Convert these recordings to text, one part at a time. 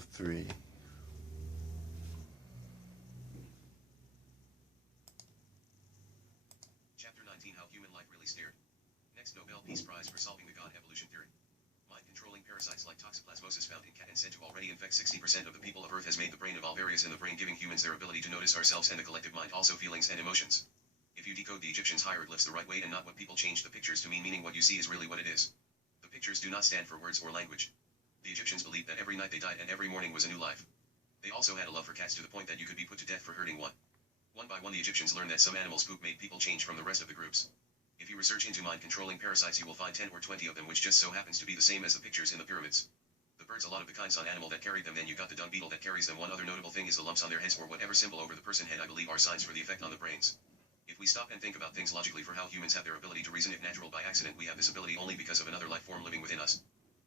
3. Chapter 19: How Human Life Really Stared. Next Nobel Peace Prize for solving the God evolution theory. Mind-controlling parasites like toxoplasmosis found in cat and said to already infect 60% of the people of Earth has made the brain evolve areas in the brain giving humans their ability to notice ourselves and the collective mind, also feelings and emotions. If you decode the Egyptians' hieroglyphs the right way and not what people changed the pictures to mean, meaning what you see is really what it is. The pictures do not stand for words or language. The Egyptians believed that every night they died and every morning was a new life. They also had a love for cats to the point that you could be put to death for hurting one. One by one the Egyptians learned that some animals' poop made people change from the rest of the groups. If you research into mind-controlling parasites you will find 10 or 20 of them which just so happens to be the same as the pictures in the pyramids. The birds a lot of the kinds on animal that carried them, then you got the dung beetle that carries them. One other notable thing is the lumps on their heads or whatever symbol over the person head I believe are signs for the effect on the brains. If we stop and think about things logically for how humans have their ability to reason, if natural by accident, we have this ability only because of another life form living within us.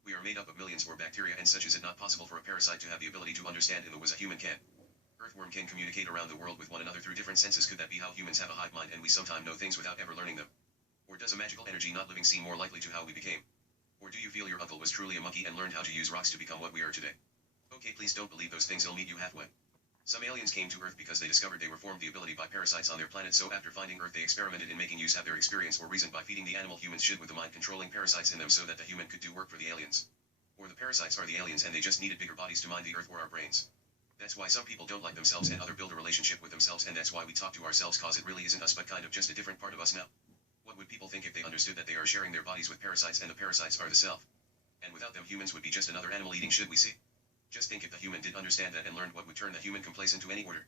We are made up of millions or bacteria and such. Is it not possible for a parasite to have the ability to understand in the ways a human can? Earthworm can communicate around the world with one another through different senses. Could that be how humans have a hive mind and we sometimes know things without ever learning them? Or does a magical energy not living seem more likely to how we became? Or do you feel your uncle was truly a monkey and learned how to use rocks to become what we are today? Okay, please don't believe those things, they'll meet you halfway. Some aliens came to Earth because they discovered they were formed the ability by parasites on their planet, so after finding Earth they experimented in making use have their experience or reason by feeding the animal humans should with the mind-controlling parasites in them so that the human could do work for the aliens. Or the parasites are the aliens and they just needed bigger bodies to mind the Earth or our brains. That's why some people don't like themselves and other build a relationship with themselves, and that's why we talk to ourselves, cause it really isn't us but kind of just a different part of us now. What would people think if they understood that they are sharing their bodies with parasites and the parasites are the self? And without them humans would be just another animal eating, should we see? Just think if the human did understand that and learned what would turn the human complacent to any order.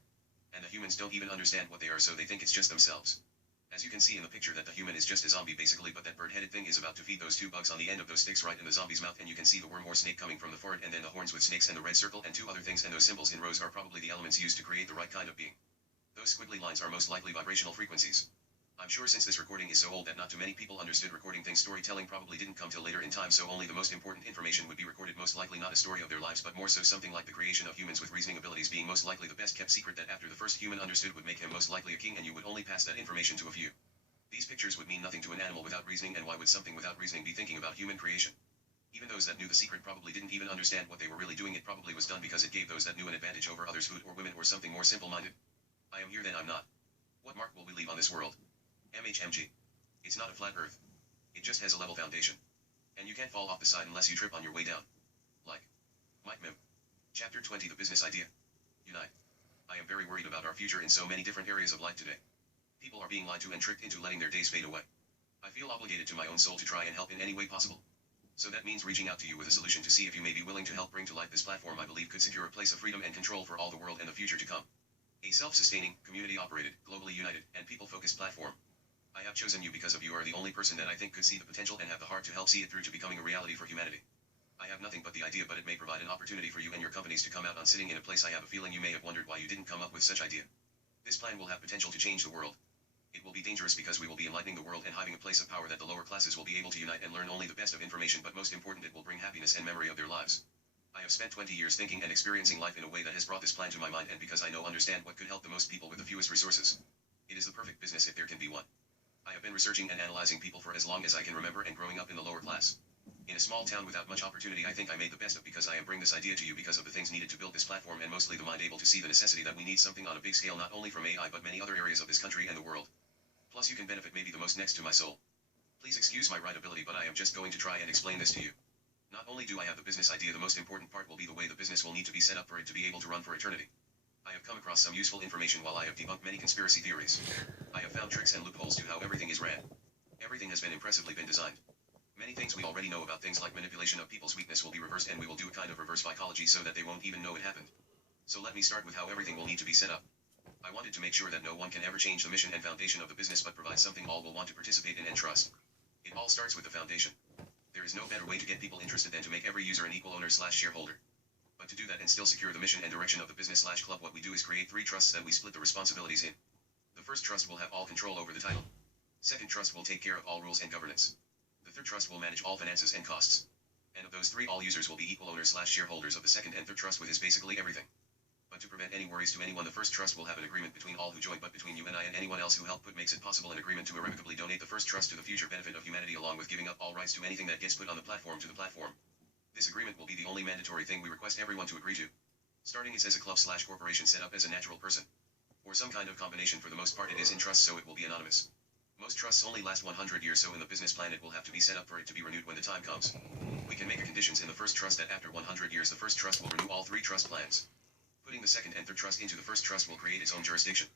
And the humans don't even understand what they are, so they think it's just themselves. As you can see in the picture that the human is just a zombie basically, but that bird-headed thing is about to feed those two bugs on the end of those sticks right in the zombie's mouth, and you can see the worm or snake coming from the forehead and then the horns with snakes and the red circle and two other things, and those symbols in rows are probably the elements used to create the right kind of being. Those squiggly lines are most likely vibrational frequencies. I'm sure since this recording is so old that not too many people understood recording things, storytelling probably didn't come till later in time, so only the most important information would be recorded, most likely not a story of their lives but more so something like the creation of humans with reasoning abilities being most likely the best kept secret that after the first human understood would make him most likely a king, and you would only pass that information to a few. These pictures would mean nothing to an animal without reasoning, and why would something without reasoning be thinking about human creation? Even those that knew the secret probably didn't even understand what they were really doing. It probably was done because it gave those that knew an advantage over others, food or women or something more simple-minded. I am here then I'm not. What mark will we leave on this world? MHMG. It's not a flat earth. It just has a level foundation. And you can't fall off the side unless you trip on your way down. Like Mike Mim. Chapter 20: The Business Idea. Unite. I am very worried about our future in so many different areas of life today. People are being lied to and tricked into letting their days fade away. I feel obligated to my own soul to try and help in any way possible. So that means reaching out to you with a solution to see if you may be willing to help bring to life this platform I believe could secure a place of freedom and control for all the world and the future to come. A self-sustaining, community-operated, globally united, and people-focused platform. I have chosen you because of you are the only person that I think could see the potential and have the heart to help see it through to becoming a reality for humanity. I have nothing but the idea, but it may provide an opportunity for you and your companies to come out on sitting in a place I have a feeling you may have wondered why you didn't come up with such idea. This plan will have potential to change the world. It will be dangerous because we will be enlightening the world and having a place of power that the lower classes will be able to unite and learn only the best of information, but most important it will bring happiness and memory of their lives. I have spent 20 years thinking and experiencing life in a way that has brought this plan to my mind, and because I understand what could help the most people with the fewest resources. It is the perfect business if there can be one. I have been researching and analyzing people for as long as I can remember and growing up in the lower class. In a small town without much opportunity, I think I made the best of because I am bring this idea to you because of the things needed to build this platform, and mostly the mind able to see the necessity that we need something on a big scale not only from AI but many other areas of this country and the world. Plus you can benefit maybe the most next to my soul. Please excuse my writability, but I am just going to try and explain this to you. Not only do I have the business idea, the most important part will be the way the business will need to be set up for it to be able to run for eternity. I have come across some useful information while I have debunked many conspiracy theories. I have found tricks and loopholes to how everything is ran. Everything has been impressively designed. Many things we already know about things like manipulation of people's weakness will be reversed, and we will do a kind of reverse psychology so that they won't even know it happened. So let me start with how everything will need to be set up. I wanted to make sure that no one can ever change the mission and foundation of the business but provide something all will want to participate in and trust. It all starts with the foundation. There is no better way to get people interested than to make every user an equal owner/shareholder. But to do that and still secure the mission and direction of the business/club, what we do is create 3 trusts that we split the responsibilities in. The first trust will have all control over the title. Second trust will take care of all rules and governance. The third trust will manage all finances and costs. And of those 3, all users will be equal owners/shareholders of the second and third trust, with is basically everything. But to prevent any worries to anyone, the first trust will have an agreement between all who join, but between you and I and anyone else who helped put makes it possible an agreement to irrevocably donate the first trust to the future benefit of humanity, along with giving up all rights to anything that gets put on the platform to the platform. This agreement will be the only mandatory thing we request everyone to agree to. Starting it as a club/corporation set up as a natural person. Or some kind of combination. For the most part it is in trust, so it will be anonymous. Most trusts only last 100 years, so in the business plan it will have to be set up for it to be renewed when the time comes. We can make a conditions in the first trust that after 100 years the first trust will renew all 3 trust plans. Putting the second and third trust into the first trust will create its own jurisdiction.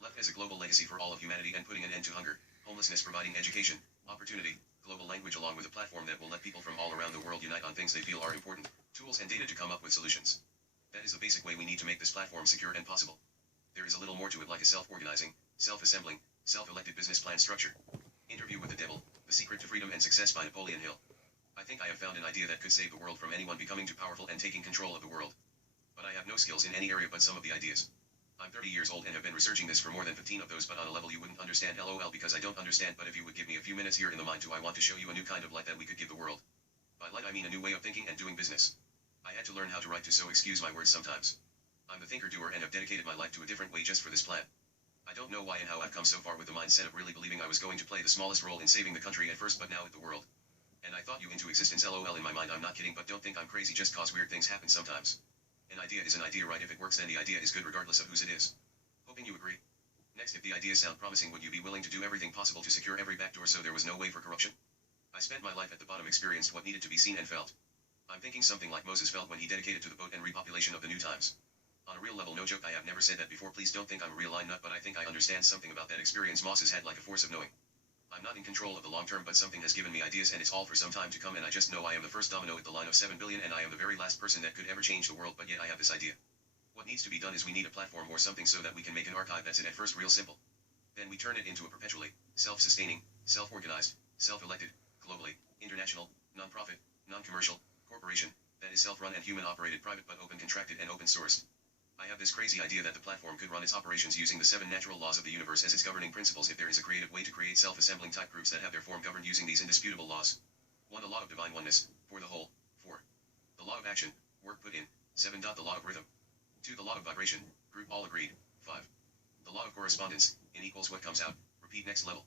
Left as a global legacy for all of humanity and putting an end to hunger, homelessness, providing education, opportunity, global language, along with a platform that will let people from all around the world unite on things they feel are important, tools and data to come up with solutions. That is the basic way we need to make this platform secure and possible. There is a little more to it, like a self-organizing, self-assembling, self-elected business plan structure. Interview with the Devil, The Secret to Freedom and Success by Napoleon Hill. I think I have found an idea that could save the world from anyone becoming too powerful and taking control of the world. But I have no skills in any area but some of the ideas. I'm 30 years old and have been researching this for more than 15 of those, but on a level you wouldn't understand, lol, because I don't understand. But if you would give me a few minutes here in the mind too, I want to show you a new kind of light that we could give the world. By light I mean a new way of thinking and doing business. I had to learn how to write too, so excuse my words sometimes. I'm the thinker-doer and have dedicated my life to a different way just for this plan. I don't know why and how I've come so far with the mindset of really believing I was going to play the smallest role in saving the country at first, but now with the world. And I thought you into existence, lol, in my mind. I'm not kidding, but don't think I'm crazy just cause weird things happen sometimes. An idea is an idea, right? If it works then the idea is good regardless of whose it is. Hoping you agree. Next, if the ideas sound promising, would you be willing to do everything possible to secure every backdoor so there was no way for corruption? I spent my life at the bottom, experienced what needed to be seen and felt. I'm thinking something like Moses felt when he dedicated to the boat and repopulation of the new times. On a real level, no joke, I have never said that before, please don't think I'm a real line nut, but I think I understand something about that experience Moses had, like a force of knowing. I'm not in control of the long term, but something has given me ideas and it's all for some time to come, and I just know I am the first domino at the line of 7 billion and I am the very last person that could ever change the world, but yet I have this idea. What needs to be done is we need a platform or something so that we can make an archive. That's it at first, real simple. Then we turn it into a perpetually self-sustaining, self-organized, self-elected, globally, international, non-profit, non-commercial, corporation, that is self-run and human-operated, private but open, contracted and open-sourced. I have this crazy idea that the platform could run its operations using the 7 natural laws of the universe as its governing principles, if there is a creative way to create self-assembling type groups that have their form governed using these indisputable laws. 1. The law of divine oneness, for the whole. 4. The law of action, work put in. 7. The law of rhythm. 2. The law of vibration, group all agreed. 5. The law of correspondence, in equals what comes out, repeat next level.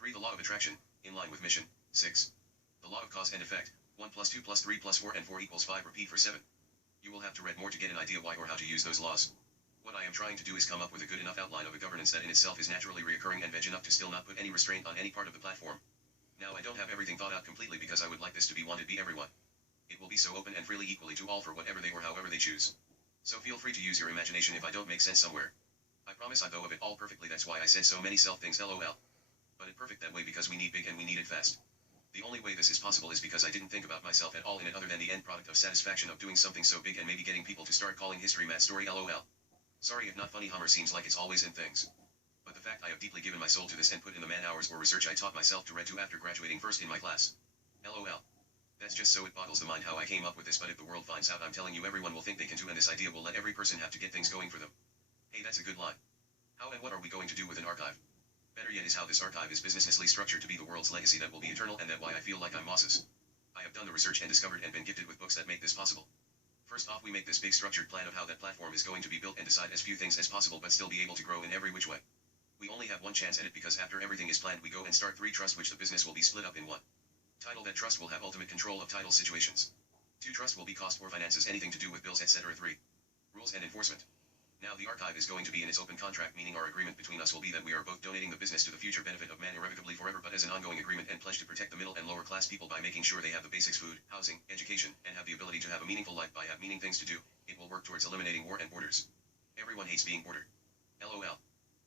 3. The law of attraction, in line with mission. 6. The law of cause and effect, 1 plus 2 plus 3 plus 4 and 4 equals 5, repeat for 7. You will have to read more to get an idea why or how to use those laws. What I am trying to do is come up with a good enough outline of a governance that in itself is naturally reoccurring and veg enough to still not put any restraint on any part of the platform. Now I don't have everything thought out completely because I would like this to be wanted be everyone. It will be so open and freely equally to all for whatever they or however they choose. So feel free to use your imagination if I don't make sense somewhere. I promise I go of it all perfectly, that's why I said so many self things, lol. But it perfect that way because we need big and we need it fast. The only way this is possible is because I didn't think about myself at all in it other than the end product of satisfaction of doing something so big and maybe getting people to start calling history Matt story, lol. Sorry if not funny, Hummer seems like it's always in things. But the fact I have deeply given my soul to this and put in the man hours or research I taught myself to read to after graduating first in my class. LOL. That's just so it boggles the mind how I came up with this, but if the world finds out, I'm telling you everyone will think they can too, and this idea will let every person have to get things going for them. Hey, that's a good line. How and what are we going to do with an archive? Better yet is how this archive is businessly structured to be the world's legacy that will be eternal, and that why I feel like I'm Moses. I have done the research and discovered and been gifted with books that make this possible. First off, we make this big structured plan of how that platform is going to be built and decide as few things as possible but still be able to grow in every which way. We only have one chance at it because after everything is planned we go and start 3 trusts, which the business will be split up in 1. Title. That trust will have ultimate control of title situations. 2. Trust will be cost or finances, anything to do with bills, etc. 3. Rules and enforcement. Now the archive is going to be in its open contract, meaning our agreement between us will be that we are both donating the business to the future benefit of man irrevocably forever, but as an ongoing agreement and pledge to protect the middle and lower class people by making sure they have the basics, food, housing, education, and have the ability to have a meaningful life by have meaning things to do. It will work towards eliminating war and borders. Everyone hates being bordered. LOL.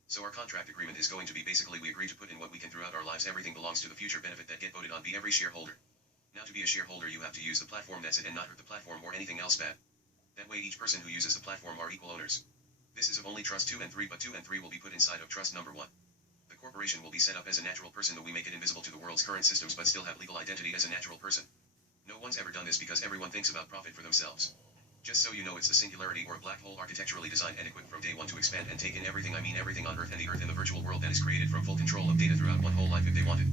So our contract agreement is going to be basically we agree to put in what we can throughout our lives. Everything belongs to the future benefit that get voted on be every shareholder. Now to be a shareholder you have to use the platform, that's it, and not hurt the platform or anything else bad. That way each person who uses the platform are equal owners. This is of only trust 2 and 3, but 2 and 3 will be put inside of trust number 1. The corporation will be set up as a natural person, though we make it invisible to the world's current systems but still have legal identity as a natural person. No one's ever done this because everyone thinks about profit for themselves. Just so you know, it's the singularity or black hole, architecturally designed and equipped from day 1 to expand and take in everything, I mean everything on Earth and the Earth in the virtual world, that is created from full control of data throughout one whole life if they want it.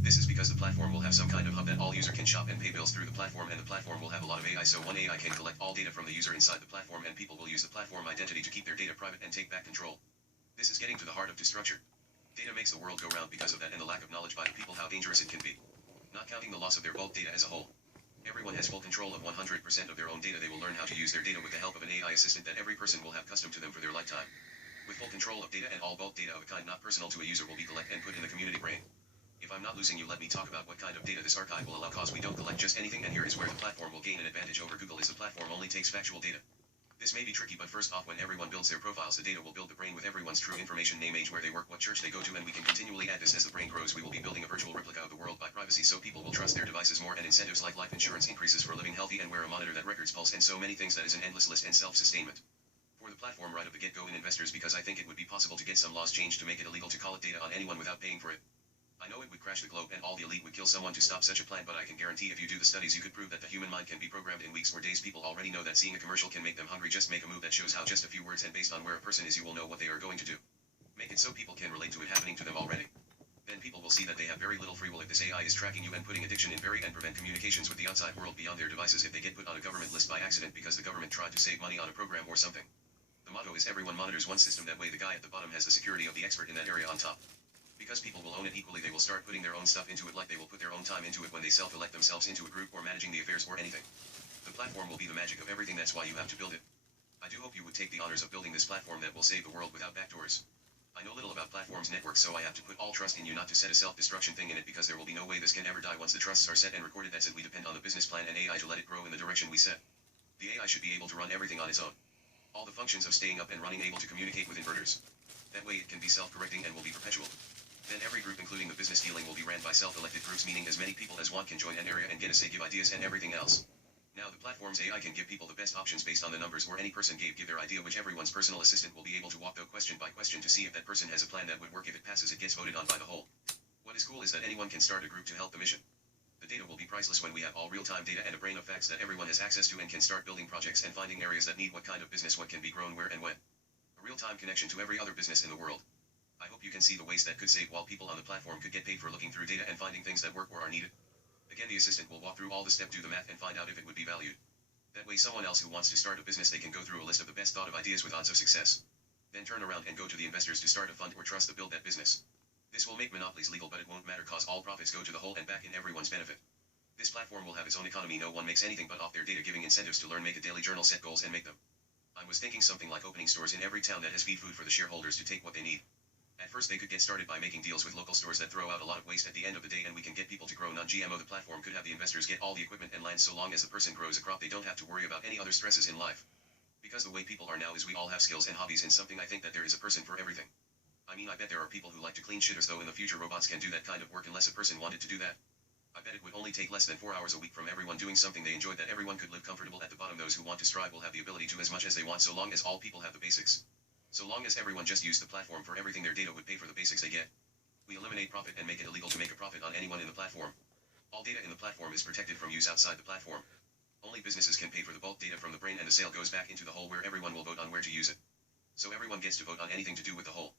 This is because the platform will have some kind of hub that all user can shop and pay bills through the platform, and the platform will have a lot of AI, so one AI can collect all data from the user inside the platform, and people will use the platform identity to keep their data private and take back control. This is getting to the heart of the structure. Data makes the world go round because of that and the lack of knowledge by the people how dangerous it can be. Not counting the loss of their bulk data as a whole. Everyone has full control of 100% of their own data. They will learn how to use their data with the help of an AI assistant that every person will have custom to them for their lifetime. With full control of data, and all bulk data of a kind not personal to a user will be collected and put in the community brain. If I'm not losing you, let me talk about what kind of data this archive will allow, cause we don't collect just anything, and here is where the platform will gain an advantage over Google is the platform only takes factual data. This may be tricky, but first off, when everyone builds their profiles, the data will build the brain with everyone's true information, name, age, where they work, what church they go to, and we can continually add this as the brain grows. We will be building a virtual replica of the world by privacy, so people will trust their devices more, and incentives like life insurance increases for living healthy and wear a monitor that records pulse, and so many things. That is an endless list, and self-sustainment. For the platform right of the get-go, in investors, because I think it would be possible to get some laws changed to make it illegal to call it data on anyone without paying for it. I know it would crash the globe and all the elite would kill someone to stop such a plan, but I can guarantee if you do the studies you could prove that the human mind can be programmed in weeks or days. People already know that seeing a commercial can make them hungry. Just make a move that shows how, just a few words, and based on where a person is you will know what they are going to do. Make it so people can relate to it happening to them already. Then people will see that they have very little free will if this AI is tracking you and putting addiction in and prevent communications with the outside world beyond their devices if they get put on a government list by accident because the government tried to save money on a program or something. The motto is everyone monitors one system, that way the guy at the bottom has the security of the expert in that area on top. Because people will own it equally, they will start putting their own stuff into it, like they will put their own time into it when they self-elect themselves into a group or managing the affairs or anything. The platform will be the magic of everything, that's why you have to build it. I do hope you would take the honors of building this platform that will save the world without backdoors. I know little about platforms networks, so I have to put all trust in you not to set a self-destruction thing in it, because there will be no way this can ever die once the trusts are set and recorded. That's it. We depend on the business plan and AI to let it grow in the direction we set. The AI should be able to run everything on its own. All the functions of staying up and running, able to communicate with inverters. That way it can be self-correcting and will be perpetual. Then every group, including the business dealing, will be ran by self-elected groups, meaning as many people as want can join an area and get a say, give ideas and everything else. Now the platform's AI can give people the best options based on the numbers where any person give their idea, which everyone's personal assistant will be able to walk through question by question to see if that person has a plan that would work. If it passes, it gets voted on by the whole. What is cool is that anyone can start a group to help the mission. The data will be priceless when we have all real-time data and a brain of facts that everyone has access to and can start building projects and finding areas that need what kind of business, what can be grown where and when. A real-time connection to every other business in the world. I hope you can see the waste that could save, while people on the platform could get paid for looking through data and finding things that work or are needed. Again, the assistant will walk through all the steps, do the math, and find out if it would be valued. That way someone else who wants to start a business, they can go through a list of the best thought of ideas with odds of success. Then turn around and go to the investors to start a fund or trust to build that business. This will make monopolies legal, but it won't matter, cause all profits go to the whole and back in everyone's benefit. This platform will have its own economy. No one makes anything but off their data, giving incentives to learn, make a daily journal, set goals, and make them. I was thinking something like opening stores in every town that has feed food for the shareholders to take what they need. At first they could get started by making deals with local stores that throw out a lot of waste at the end of the day, and we can get people to grow non-GMO. The platform could have the investors get all the equipment and land, so long as the person grows a crop they don't have to worry about any other stresses in life. Because the way people are now is we all have skills and hobbies in something. I think that there is a person for everything. I mean, I bet there are people who like to clean shitters, though in the future robots can do that kind of work unless a person wanted to do that. I bet it would only take less than 4 hours a week from everyone doing something they enjoyed, that everyone could live comfortable. At the bottom, those who want to strive will have the ability to as much as they want, so long as all people have the basics. So long as everyone just used the platform for everything, their data would pay for the basics they get. We eliminate profit and make it illegal to make a profit on anyone in the platform. All data in the platform is protected from use outside the platform. Only businesses can pay for the bulk data from the brain, and the sale goes back into the whole where everyone will vote on where to use it. So everyone gets to vote on anything to do with the whole.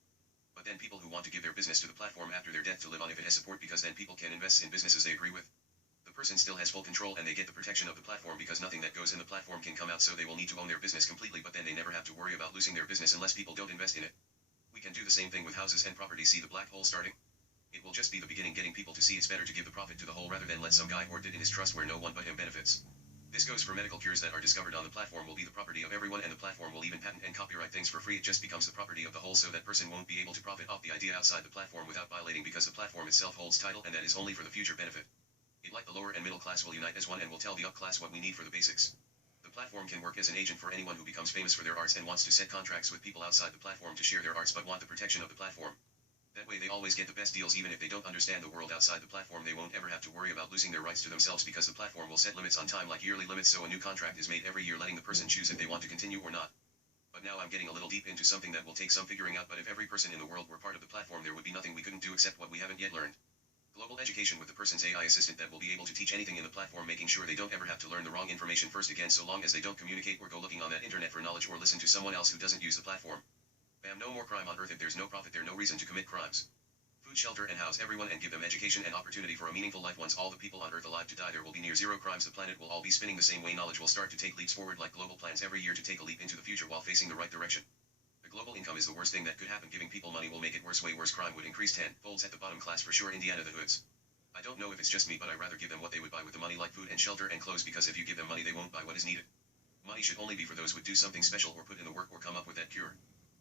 But then people who want to give their business to the platform after their death to live on if it has support, because then people can invest in businesses they agree with. The person still has full control and they get the protection of the platform, because nothing that goes in the platform can come out, so they will need to own their business completely, but then they never have to worry about losing their business unless people don't invest in it. We can do the same thing with houses and property. See the black hole starting? It will just be the beginning, getting people to see it's better to give the profit to the whole rather than let some guy hoard it in his trust where no one but him benefits. This goes for medical cures that are discovered on the platform will be the property of everyone, and the platform will even patent and copyright things for free. It just becomes the property of the whole, so that person won't be able to profit off the idea outside the platform without violating, because the platform itself holds title, and that is only for the future benefit. It, like the lower and middle class, will unite as one and will tell the up class what we need for the basics. The platform can work as an agent for anyone who becomes famous for their arts and wants to set contracts with people outside the platform to share their arts but want the protection of the platform. That way they always get the best deals. Even if they don't understand the world outside the platform, they won't ever have to worry about losing their rights to themselves, because the platform will set limits on time, like yearly limits, so a new contract is made every year, letting the person choose if they want to continue or not. But now I'm getting a little deep into something that will take some figuring out, but if every person in the world were part of the platform, there would be nothing we couldn't do except what we haven't yet learned. Global education with the person's AI assistant that will be able to teach anything in the platform, making sure they don't ever have to learn the wrong information first again, so long as they don't communicate or go looking on that internet for knowledge or listen to someone else who doesn't use the platform. Bam, no more crime on earth. If there's no profit, there's no reason to commit crimes. Food, shelter, and house everyone and give them education and opportunity for a meaningful life. Once all the people on earth alive to die, there will be near zero crimes. The planet will all be spinning the same way. Knowledge will start to take leaps forward, like global plans every year to take a leap into the future while facing the right direction. The global income is the worst thing that could happen. Giving people money will make it worse, way worse. Crime would increase 10 folds at the bottom class for sure. Indiana, the hoods. I don't know if it's just me, but I rather give them what they would buy with the money, like food and shelter and clothes, because if you give them money they won't buy what is needed. Money should only be for those who would do something special or put in the work or come up with that cure.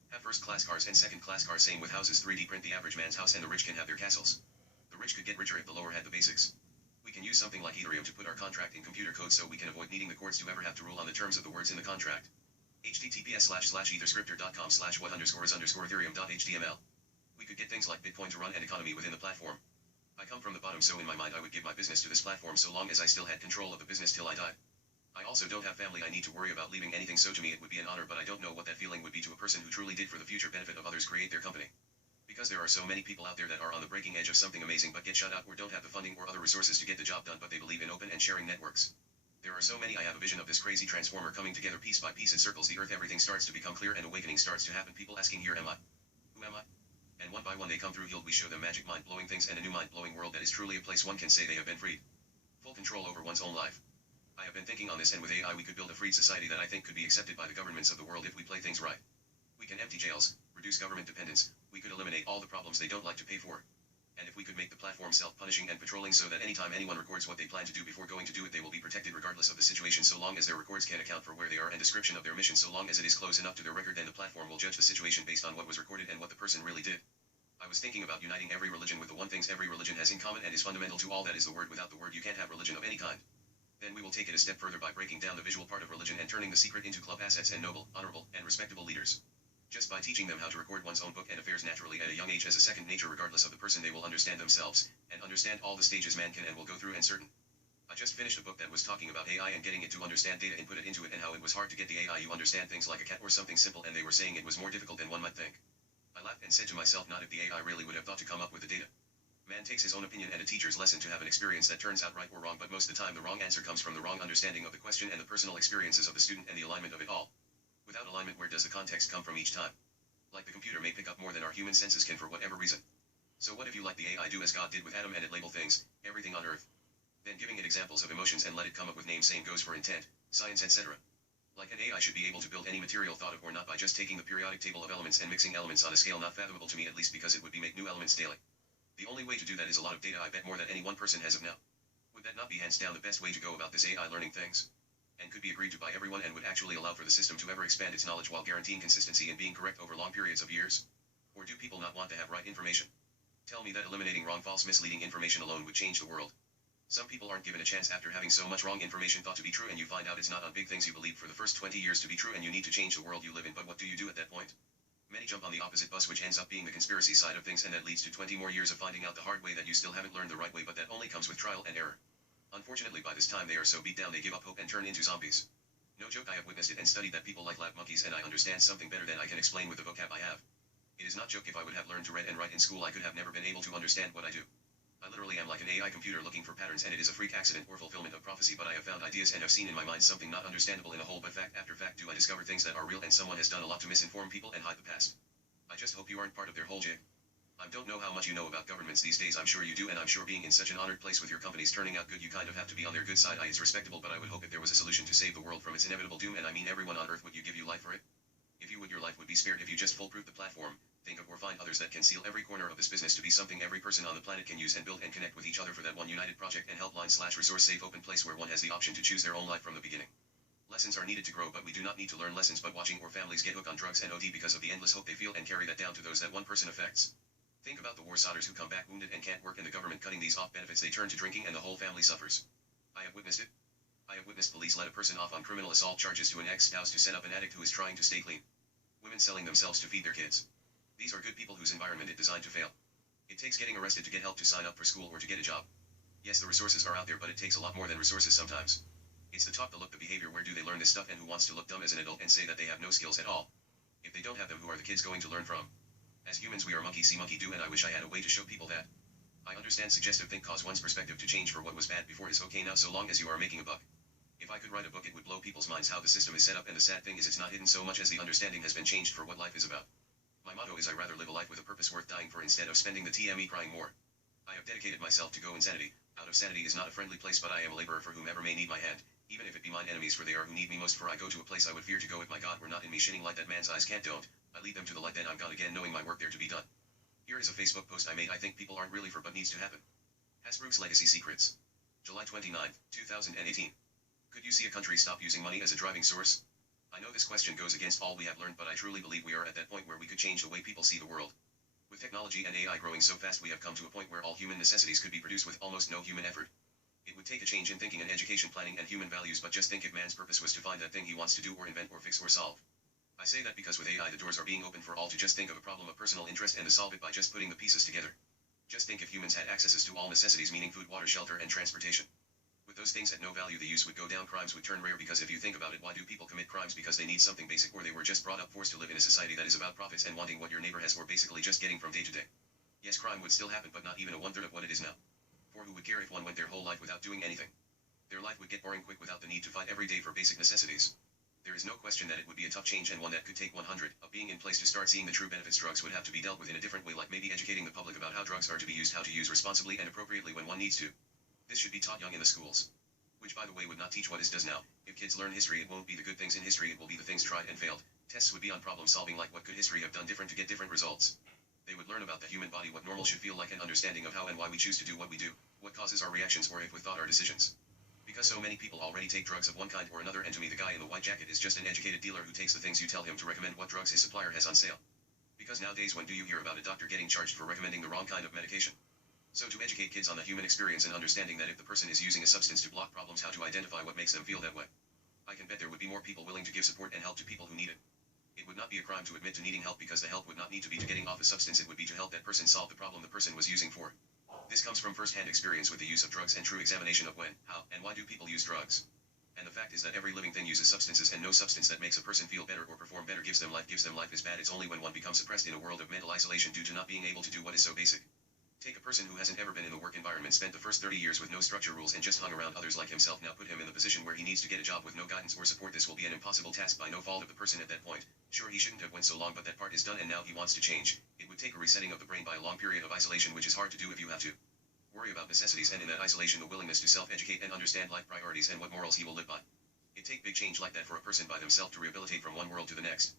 Have first-class cars and second-class cars, same with houses. 3D print the average man's house and the rich can have their castles. The rich could get richer if the lower had the basics. We can use something like Ethereum to put our contract in computer code so we can avoid needing the courts to ever have to rule on the terms of the words in the contract. https://etherscriptor.com/what_ethereum.html. We could get things like Bitcoin to run an economy within the platform. I come from the bottom, so in my mind I would give my business to this platform so long as I still had control of the business till I died. I also don't have family I need to worry about leaving anything, so to me it would be an honor, but I don't know what that feeling would be to a person who truly did for the future benefit of others create their company. Because there are so many people out there that are on the breaking edge of something amazing but get shut out or don't have the funding or other resources to get the job done, but they believe in open and sharing networks. There are so many. I have a vision of this crazy transformer coming together piece by piece. It circles the earth, everything starts to become clear and awakening starts to happen. People asking, here am I? Who am I? And one by one they come through healed. We show them magic, mind-blowing things and a new mind-blowing world that is truly a place one can say they have been freed. Full control over one's own life. I have been thinking on this, and with AI we could build a freed society that I think could be accepted by the governments of the world if we play things right. We can empty jails, reduce government dependence, we could eliminate all the problems they don't like to pay for. And if we could make the platform self-punishing and patrolling so that anytime anyone records what they plan to do before going to do it, they will be protected regardless of the situation, so long as their records can account for where they are and description of their mission, so long as it is close enough to their record, then the platform will judge the situation based on what was recorded and what the person really did. I was thinking about uniting every religion with the one things every religion has in common and is fundamental to all, that is the word. Without the word you can't have religion of any kind. Then we will take it a step further by breaking down the visual part of religion and turning the secret into club assets and noble, honorable, and respectable leaders. Just by teaching them how to record one's own book and affairs naturally at a young age as a second nature regardless of the person, they will understand themselves, and understand all the stages man can and will go through and certain. I just finished a book that was talking about AI and getting it to understand data, input it into it, and how it was hard to get the AI to understand things like a cat or something simple, and they were saying it was more difficult than one might think. I laughed and said to myself, not if the AI really would have thought to come up with the data. Man takes his own opinion and a teacher's lesson to have an experience that turns out right or wrong, but most of the time the wrong answer comes from the wrong understanding of the question and the personal experiences of the student and the alignment of it all. Without alignment, where does the context come from each time? Like the computer may pick up more than our human senses can for whatever reason. So what if you let the AI do as God did with Adam and it label things, everything on earth? Then giving it examples of emotions and let it come up with names, same goes for intent, science, etc. Like an AI should be able to build any material thought of or not by just taking the periodic table of elements and mixing elements on a scale not fathomable to me, at least, because it would be make new elements daily. The only way to do that is a lot of data, I bet more than any one person has of now. Would that not be hands down the best way to go about this AI learning things? And could be agreed to by everyone and would actually allow for the system to ever expand its knowledge while guaranteeing consistency and being correct over long periods of years? Or do people not want to have right information? Tell me that eliminating wrong, false, misleading information alone would change the world. Some people aren't given a chance after having so much wrong information thought to be true, and you find out it's not on big things you believed for the first 20 years to be true, and you need to change the world you live in, but what do you do at that point? Many jump on the opposite bus, which ends up being the conspiracy side of things, and that leads to 20 more years of finding out the hard way that you still haven't learned the right way, but that only comes with trial and error. Unfortunately, by this time they are so beat down they give up hope and turn into zombies. No joke, I have witnessed it and studied that people like lab monkeys, and I understand something better than I can explain with the vocab I have. It is not joke. If I would have learned to read and write in school, I could have never been able to understand what I do. I literally am like an AI computer looking for patterns, and it is a freak accident or fulfillment of prophecy, but I have found ideas and have seen in my mind something not understandable in a whole, but fact after fact do I discover things that are real, and someone has done a lot to misinform people and hide the past. I just hope you aren't part of their whole jig. I don't know how much you know about governments these days. I'm sure you do, and I'm sure being in such an honored place with your companies turning out good, you kind of have to be on their good side. It's respectable, but I would hope if there was a solution to save the world from its inevitable doom, and I mean everyone on earth, would you give your life for it? If you would, your life would be spared. If you just foolproof the platform, think of or find others that can seal every corner of this business to be something every person on the planet can use and build and connect with each other for that one united project and helpline/resource safe open place where one has the option to choose their own life from the beginning. Lessons are needed to grow, but we do not need to learn lessons but watching, or families get hooked on drugs and OD because of the endless hope they feel, and carry that down to those that one person affects. Think about the war sodders who come back wounded and can't work, and the government cutting these off benefits, they turn to drinking and the whole family suffers. I have witnessed it. I have witnessed police let a person off on criminal assault charges to an ex-spouse to set up an addict who is trying to stay clean. Women selling themselves to feed their kids. These are good people whose environment is designed to fail. It takes getting arrested to get help to sign up for school or to get a job. Yes, the resources are out there, but it takes a lot more than resources sometimes. It's the talk, the look, the behavior. Where do they learn this stuff, and who wants to look dumb as an adult and say that they have no skills at all? If they don't have them, who are the kids going to learn from? As humans we are monkey see, monkey do, and I wish I had a way to show people that. I understand suggestive think cause one's perspective to change for what was bad before is okay now, so long as you are making a buck. If I could write a book, it would blow people's minds how the system is set up, and the sad thing is it's not hidden so much as the understanding has been changed for what life is about. My motto is I rather live a life with a purpose worth dying for instead of spending the TME crying more. I have dedicated myself to go insanity. Out of sanity is not a friendly place, but I am a laborer for whomever may need my hand, even if it be mine enemies, for they are who need me most. For I go to a place I would fear to go if my God were not in me, shining light that man's eyes can't don't. I lead them to the light, then I'm gone again, knowing my work there to be done. Here is a Facebook post I made. I think people aren't really for, but needs to happen. Hasbrook's Legacy Secrets. July 29, 2018. Could you see a country stop using money as a driving source? I know this question goes against all we have learned, but I truly believe we are at that point where we could change the way people see the world. With technology and AI growing so fast, we have come to a point where all human necessities could be produced with almost no human effort. It would take a change in thinking and education planning and human values, but just think if man's purpose was to find that thing he wants to do or invent or fix or solve. I say that because with AI the doors are being opened for all to just think of a problem of personal interest and to solve it by just putting the pieces together. Just think if humans had accesses to all necessities, meaning food, water, shelter, and transportation. With those things at no value, the use would go down, crimes would turn rare, because if you think about it, why do people commit crimes? Because they need something basic, or they were just brought up forced to live in a society that is about profits and wanting what your neighbor has, or basically just getting from day to day. Yes, crime would still happen, but not even a one-third of what it is now. For who would care if one went their whole life without doing anything? Their life would get boring quick without the need to fight every day for basic necessities. There is no question that it would be a tough change, and one that could take 100 of being in place to start seeing the true benefits. Drugs would have to be dealt with in a different way, like maybe educating the public about how drugs are to be used, how to use responsibly and appropriately when one needs to. This should be taught young in the schools. Which, by the way, would not teach what is does now. If kids learn history, it won't be the good things in history, it will be the things tried and failed. Tests would be on problem solving, like what could history have done different to get different results. They would learn about the human body, what normal should feel like, an understanding of how and why we choose to do what we do, what causes our reactions, or if with thought our decisions. Because so many people already take drugs of one kind or another, and to me the guy in the white jacket is just an educated dealer who takes the things you tell him to recommend what drugs his supplier has on sale. Because nowadays, when do you hear about a doctor getting charged for recommending the wrong kind of medication? So to educate kids on the human experience and understanding that if the person is using a substance to block problems, how to identify what makes them feel that way. I can bet there would be more people willing to give support and help to people who need it. It would not be a crime to admit to needing help, because the help would not need to be to getting off a substance, it would be to help that person solve the problem the person was using for. This comes from first-hand experience with the use of drugs and true examination of when, how, and why do people use drugs. And the fact is that every living thing uses substances, and no substance that makes a person feel better or perform better gives them life. Is bad. It's only when one becomes suppressed in a world of mental isolation due to not being able to do what is so basic. Take a person who hasn't ever been in the work environment, spent the first 30 years with no structure, rules, and just hung around others like himself. Now put him in the position where he needs to get a job with no guidance or support. This will be an impossible task by no fault of the person at that point. Sure, he shouldn't have went so long, but that part is done and now he wants to change. It would take a resetting of the brain by a long period of isolation, which is hard to do if you have to worry about necessities, and in that isolation the willingness to self-educate and understand life priorities and what morals he will live by. It take big change like that for a person by themselves to rehabilitate from one world to the next.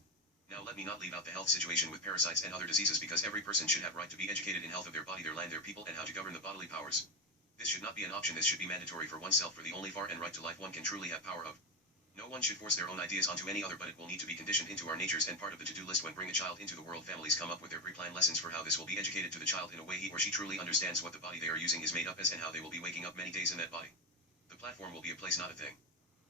Now let me not leave out the health situation with parasites and other diseases, because every person should have right to be educated in health of their body, their land, their people, and how to govern the bodily powers. This should not be an option, this should be mandatory for oneself, for the only far and right to life one can truly have power of. No one should force their own ideas onto any other, but it will need to be conditioned into our natures and part of the to-do list when bring a child into the world. Families come up with their pre-planned lessons for how this will be educated to the child in a way he or she truly understands what the body they are using is made up as, and how they will be waking up many days in that body. The platform will be a place, not a thing.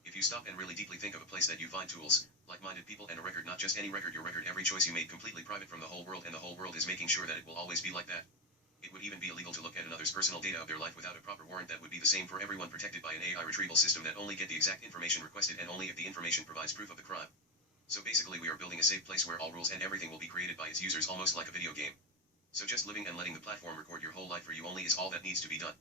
If you stop and really deeply think of a place that you find tools, like-minded people, and a record, not just any record, your record, every choice you made completely private from the whole world, and the whole world is making sure that it will always be like that. It would even be illegal to look at another's personal data of their life without a proper warrant. That would be the same for everyone, protected by an AI retrieval system that only get the exact information requested, and only if the information provides proof of the crime. So basically we are building a safe place where all rules and everything will be created by its users, almost like a video game. So just living and letting the platform record your whole life for you only is all that needs to be done.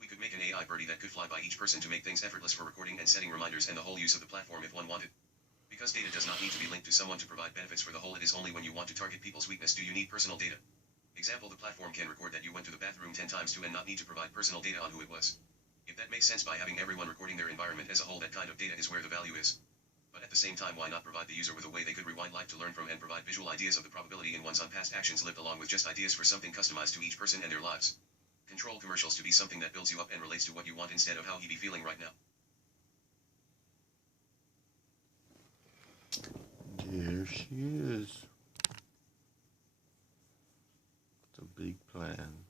We could make an AI birdie that could fly by each person to make things effortless for recording and setting reminders and the whole use of the platform if one wanted. Because data does not need to be linked to someone to provide benefits for the whole, it is only when you want to target people's weakness do you need personal data. Example, the platform can record that you went to the bathroom 10 times too and not need to provide personal data on who it was. If that makes sense, by having everyone recording their environment as a whole, that kind of data is where the value is. But at the same time, why not provide the user with a way they could rewind life to learn from and provide visual ideas of the probability in one's own past actions lived, along with just ideas for something customized to each person and their lives. Control commercials to be something that builds you up and relates to what you want instead of how he be feeling right now. There she is. It's a big plan.